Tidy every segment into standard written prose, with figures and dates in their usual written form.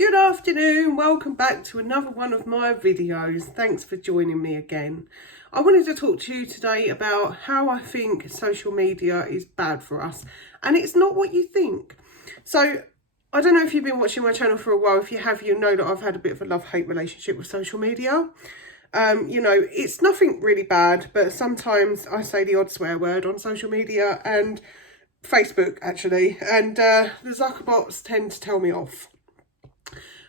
Good afternoon, welcome back to another one of my videos. Thanks for joining me again. I wanted to talk to you today about how I think social media is bad for us, and it's not what you think. So I don't know if you've been watching my channel for a while. If you have, you know that I've had a bit of a love-hate relationship with social media. It's nothing really bad, but sometimes I say the odd swear word on social media and Facebook actually, and the Zuckerbots tend to tell me off.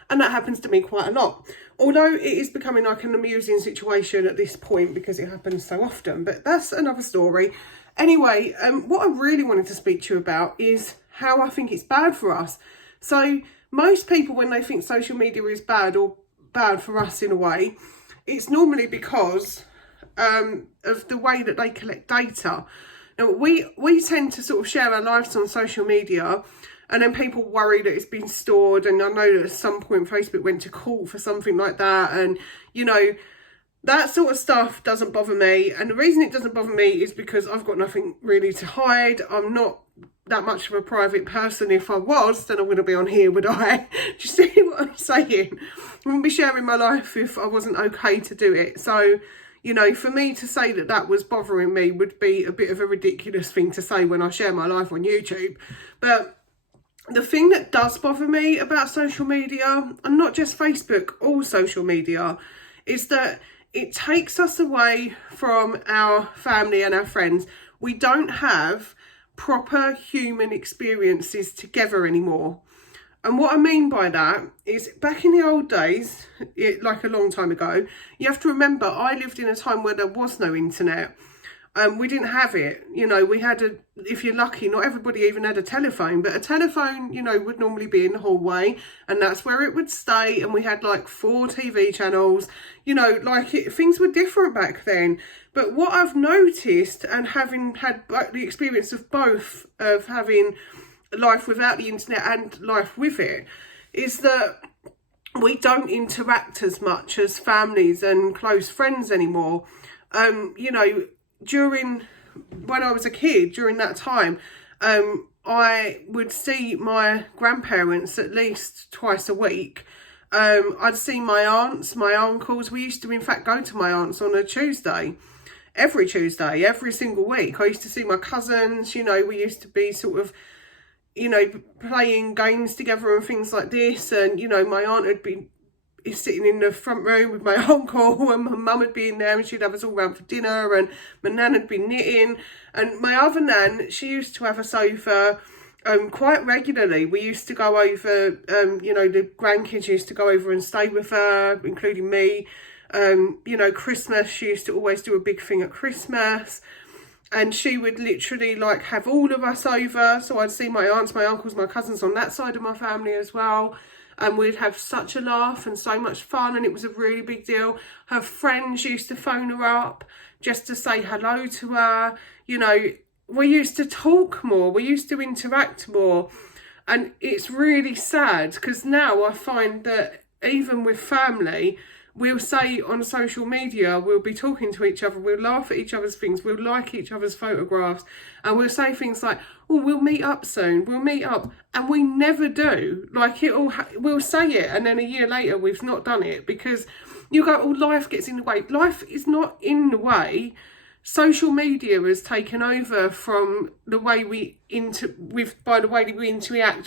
And that happens to me quite a lot. Although it is becoming like an amusing situation at this point because it happens so often. But that's another story. Anyway, what I really wanted to speak to you about is how I think it's bad for us. So most people, when they think social media is bad or bad for us in a way, it's normally because of the way that they collect data. Now, we tend to sort of share our lives on social media, and then people worry that it's been stored. And I know that at some point Facebook went to court for something like that. And, you know, that sort of stuff doesn't bother me. And the reason it doesn't bother me is because I've got nothing really to hide. I'm not that much of a private person. If I was, then I wouldn't be on here, would I? Do you see what I'm saying? I wouldn't be sharing my life if I wasn't okay to do it. So, you know, for me to say that that was bothering me would be a bit of a ridiculous thing to say when I share my life on YouTube. But the thing that does bother me about social media, and not just Facebook, all social media, is that it takes us away from our family and our friends. We don't have proper human experiences together anymore. And what I mean by that is, back in the old days, like a long time ago, you have to remember, I lived in a time where there was no internet. We didn't have it. You know, we had if you're lucky, not everybody even had a telephone, but a telephone, you know, would normally be in the hallway, and that's where it would stay. And we had like 4 TV channels, you know, things were different back then. But what I've noticed, and having had the experience of both, of having life without the internet and life with it, is that we don't interact as much as families and close friends anymore. When I was a kid, during that time, I would see my grandparents at least twice a week. I'd see my aunts, my uncles. We used to, in fact, go to my aunts on a Tuesday, every single week. I used to see my cousins. You know, we used to be sort of, you know, playing games together and things like this. And, you know, my aunt would be sitting in the front room with my uncle, and my mum would be in there, and she'd have us all round for dinner, and my nan would be knitting. And my other nan, she used to have a sofa quite regularly. We used to go over, the grandkids used to go over and stay with her, including me. Christmas, she used to always do a big thing at Christmas, and she would literally like have all of us over. So I'd see my aunts, my uncles, my cousins on that side of my family as well. And we'd have such a laugh and so much fun, and it was a really big deal. Her friends used to phone her up just to say hello to her. You know, we used to talk more, we used to interact more. And it's really sad, because now I find that even with family, we'll say on social media, we'll be talking to each other, we'll laugh at each other's things, we'll like each other's photographs, and we'll say things like, oh, we'll meet up soon, we'll meet up, and we never do. Like, we'll say it, and then a year later we've not done it, because you go, oh, life gets in the way. Life is not in the way. Social media has taken over from the way we interact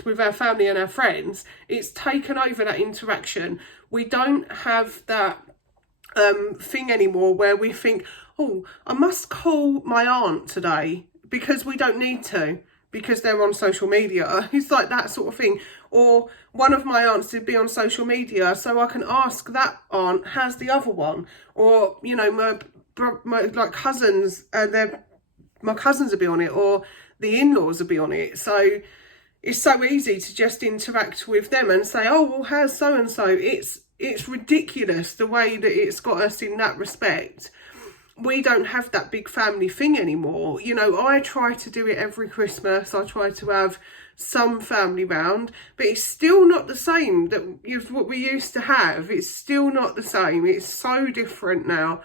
with our family and our friends. It's taken over that interaction. We don't have that thing anymore where we think, oh, I must call my aunt today, because we don't need to, because they're on social media. It's like that sort of thing. Or one of my aunts would be on social media, so I can ask that aunt, how's the other one? Or, you know, my like cousins, my cousins will be on it, or the in-laws will be on it. So it's so easy to just interact with them and say, oh, well, how's so and so? It's ridiculous the way that it's got us in that respect. We don't have that big family thing anymore. You know, I try to do it every Christmas. I try to have some family round, but it's still not the same that what we used to have. It's still not the same. It's so different now.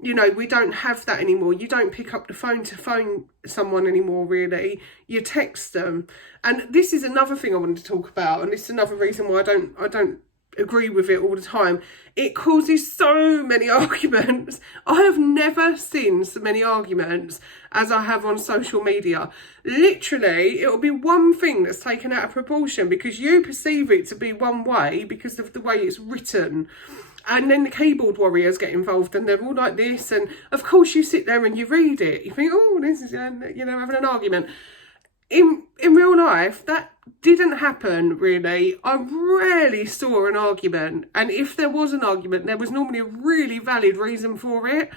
You know, we don't have that anymore. You don't pick up the phone to phone someone anymore, really. You text them. And this is another thing I wanted to talk about, and this is another reason why I don't agree with it all the time. It causes so many arguments. I have never seen so many arguments as I have on social media. Literally, it'll be one thing that's taken out of proportion because you perceive it to be one way because of the way it's written. And then the keyboard warriors get involved and they're all like this. And of course you sit there and you read it. You think, oh, this is, you know, having an argument. In real life, that didn't happen, really. I rarely saw an argument. And if there was an argument, there was normally a really valid reason for it.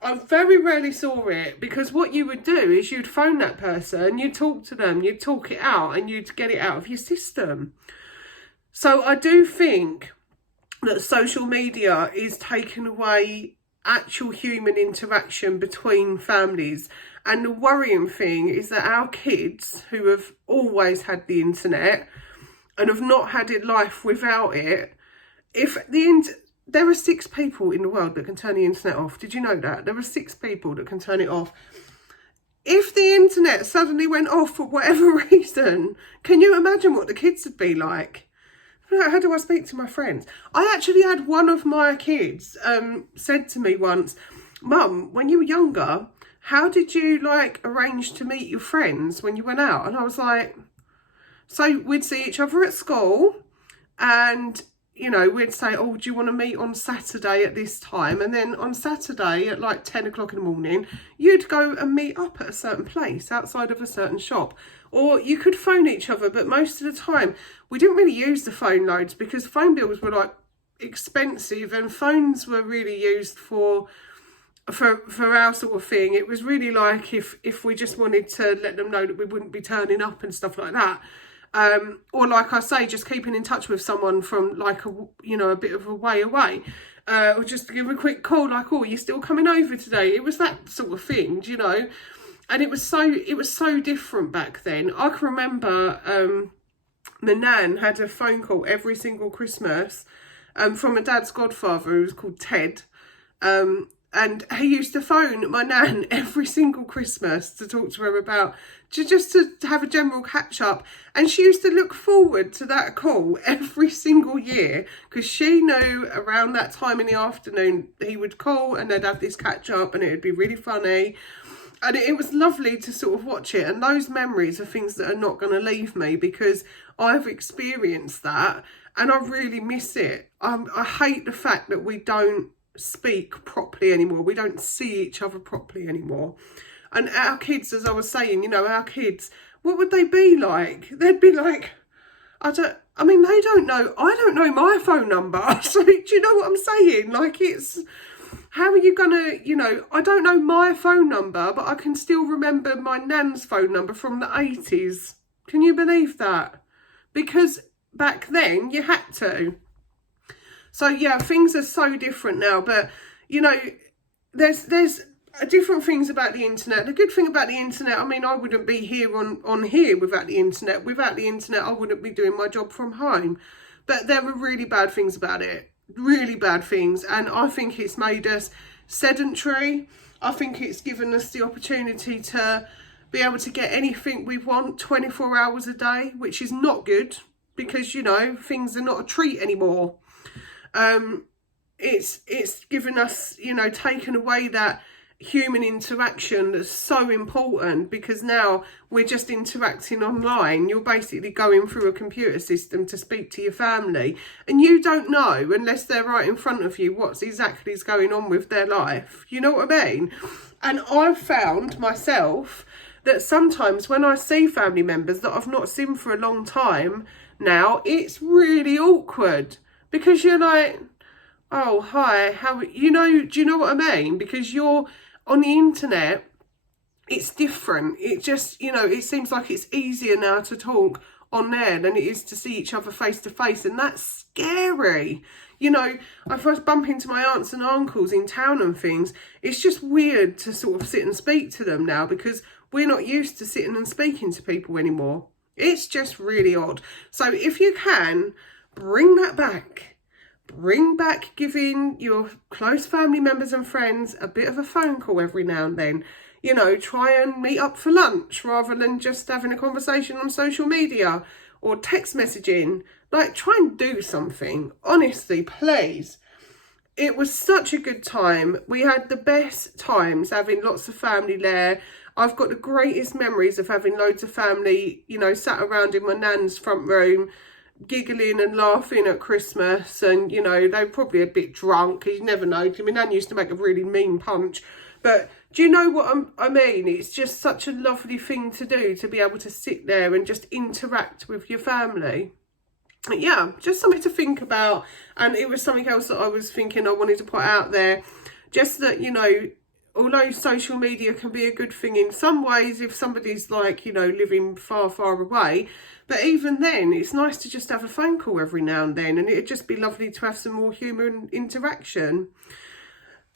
I very rarely saw it because what you would do is you'd phone that person, you'd talk to them, you'd talk it out and you'd get it out of your system. So I do think that social media is taking away actual human interaction between families. And the worrying thing is that our kids, who have always had the internet and have not had a life without it, there are 6 people in the world that can turn the internet off. Did you know that? There are 6 people that can turn it off. If the internet suddenly went off for whatever reason, can you imagine what the kids would be like? How do I speak to my friends? I actually had one of my kids said to me once, Mum, when you were younger, how did you arrange to meet your friends when you went out? And I was like, so we'd see each other at school and, you know, we'd say, oh, do you want to meet on Saturday at this time? And then on Saturday at 10 o'clock in the morning, you'd go and meet up at a certain place outside of a certain shop. Or you could phone each other, but most of the time we didn't really use the phone loads because phone bills were expensive and phones were really used for our sort of thing. It was really if we just wanted to let them know that we wouldn't be turning up and stuff like that. Or like I say, just keeping in touch with someone from a bit of a way away. Or just to give a quick call, oh, you're still coming over today? It was that sort of thing, you know. And it was so different back then. I can remember my nan had a phone call every single Christmas from my dad's godfather, who was called Ted. And he used to phone my nan every single Christmas to talk to her about, just to have a general catch up. And she used to look forward to that call every single year because she knew around that time in the afternoon he would call and they'd have this catch up and it would be really funny. And it was lovely to sort of watch it. And those memories are things that are not going to leave me because I've experienced that and I really miss it. I hate the fact that we don't speak properly anymore. We don't see each other properly anymore. And our kids, as I was saying, you know, our kids, what would they be like? They'd be like, they don't know. I don't know my phone number. So do you know what I'm saying? How are you going to, you know, I don't know my phone number, but I can still remember my nan's phone number from the 80s. Can you believe that? Because back then you had to. So, yeah, things are so different now. But, you know, there's different things about the internet. The good thing about the internet, I wouldn't be here on here without the internet. Without the internet, I wouldn't be doing my job from home. But there were really bad things about it. Really bad things. And I think it's made us sedentary. I think it's given us the opportunity to be able to get anything we want 24 hours a day, which is not good because, you know, things are not a treat anymore. It's given us, you know, taken away that human interaction that's so important because now we're just interacting online. You're basically going through a computer system to speak to your family and you don't know unless they're right in front of you what's exactly is going on with their life. You know what I mean? And I've found myself that sometimes when I see family members that I've not seen for a long time now, it's really awkward because you're like, oh, hi, do you know what I mean? Because you're on the internet, it's different. It just, you know, it seems like it's easier now to talk on there than it is to see each other face to face. And that's scary. You know, I first bump into my aunts and uncles in town and things. It's just weird to sort of sit and speak to them now because we're not used to sitting and speaking to people anymore. It's just really odd. So if you can, bring that back. bring back giving your close family members and friends a bit of a phone call every now and then. You know, try and meet up for lunch rather than just having a conversation on social media or text messaging. Like, try and do something. Honestly, please. It was such a good time. We had the best times having lots of family there. I've got the greatest memories of having loads of family, you know, sat around in my nan's front room, giggling and laughing at Christmas. And, you know, they were probably a bit drunk, because you never know. My nan used to make a really mean punch. But do you know what I mean? It's just such a lovely thing to do, to be able to sit there and just interact with your family. Yeah, just something to think about. And it was something else that I was thinking I wanted to put out there. Just that, you know, although social media can be a good thing in some ways if somebody's like, you know, living far, far away. But even then, it's nice to just have a phone call every now and then. And it'd just be lovely to have some more human interaction.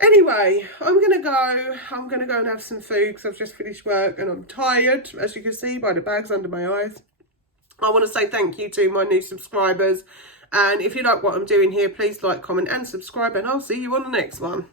Anyway, I'm going to go and have some food because I've just finished work and I'm tired, as you can see by the bags under my eyes. I want to say thank you to my new subscribers. And if you like what I'm doing here, please like, comment and subscribe. And I'll see you on the next one.